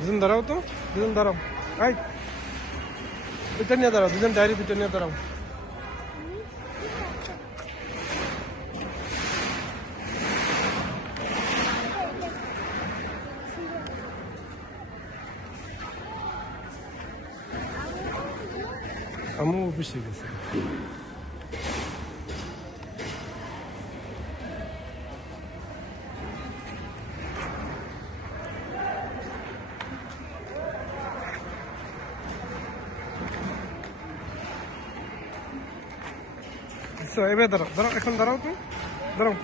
দুজন দাঁড়াও তো দুজন দাঁড়াও আই দুটা নিয়ে দাঁড়াও দুজন ডায়েরি দুটো নিয়ে দাঁড়াও আমি অফিসে গেছি So, এবার দাঁড়াও দাঁড়াও এখন দাঁড়াও তো দাঁড়াও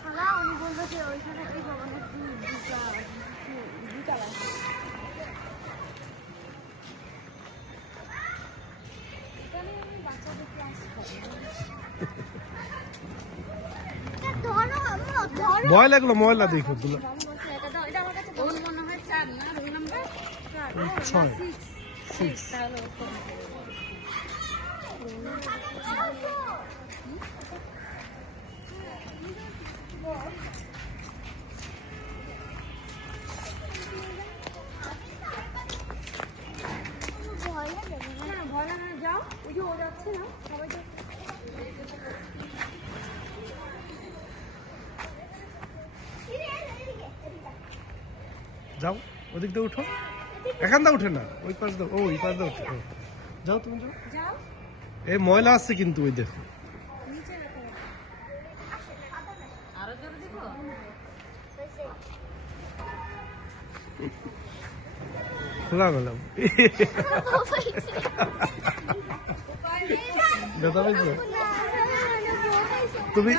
খালা উনি বলল যে ওইখানে ওই ভবনের দুটা দুটা আছে এখানে আমি বাচ্চাদের ক্লাস ধরো আম্মু ধরো ময়লা দেখো দুলো ছয় যাও ওই যাচ্ছে না যাও ওদিক দিয়ে উঠো। এখান দিয়ে উঠে না ওই পাশ দাও ওই পাশ দিয়ে উঠে যাও তুমি যাও এই ময়লা আছে কিন্তু ওই দেখো খোলা পাইছো তুমি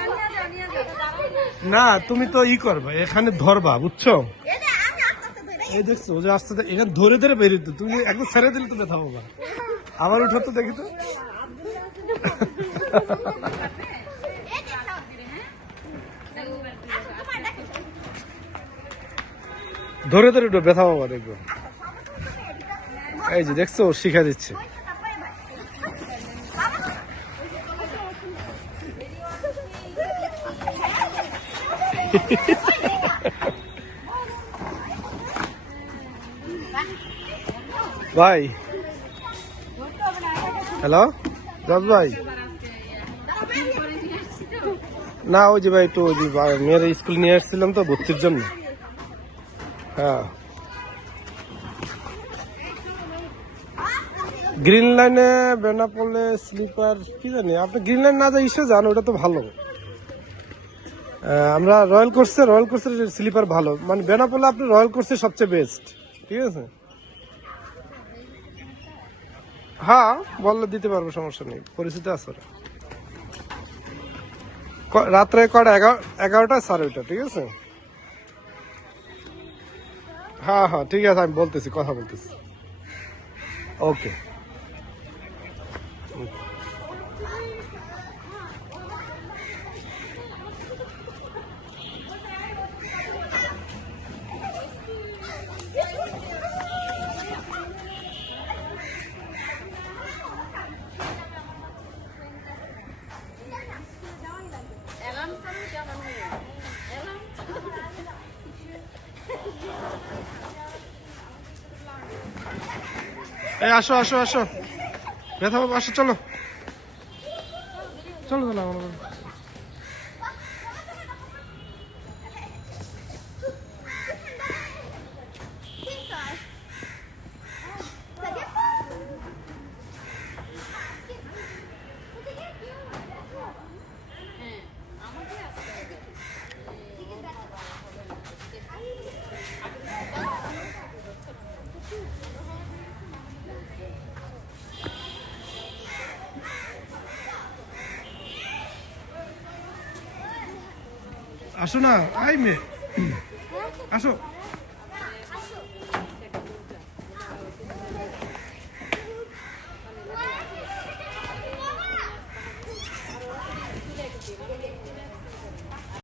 না তুমি তো ই করবা এখানে ধরবা বুঝছ এই দেখছ যে আস্তে এখানে ধরে ধরে বেরিয়ে তুমি একদম ছেড়ে দিলে তো ব্যথা পাবা। আবার উঠো তো দেখি তো। ধরে ধরে উঠো ব্যথা পাবা দেখব। এই যে দেখছ, শিখা দিচ্ছে। ভাই। হ্যালো রাজ ভাই। না, ওই যে ভাই একটু ওই যে মেয়ের স্কুল নিয়ে আসছিলাম তো ভর্তির জন্য। হ্যাঁ। গ্রিন লাইনে বেনাপোলে স্লিপার, কি জানি, আপনি গ্রিন লাইন না যাই ইসে যান, ওটা তো ভালো। আমরা রয়্যাল কোর্সে রয়্যাল কোর্সের স্লিপার ভালো। মানে বেনাপোলে আপনি রয়্যাল কোর্সে সবচেয়ে বেস্ট ঠিক আছে? হ্যাঁ বললে দিতে পারব, সমস্যা নেই। পরিচিত আছে রাত্রে কটা? এগারো এগারোটা সাড়ে ওইটা, ঠিক আছে? হ্যাঁ হ্যাঁ ঠিক আছে, আমি বলতেছি, কথা বলতেছি। ওকে। এই আসো আসো আসো। ব্যথা পাবো আসো চলো। চলো চলো আমার আসো না আই মে আসো।